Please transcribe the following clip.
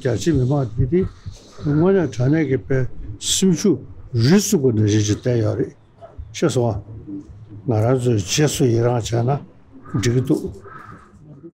자치 미마디디 뭐냐 전에게 배 심수 리스고는 이제 대야리. 그래서 나라서 제수 일하잖아. 저기도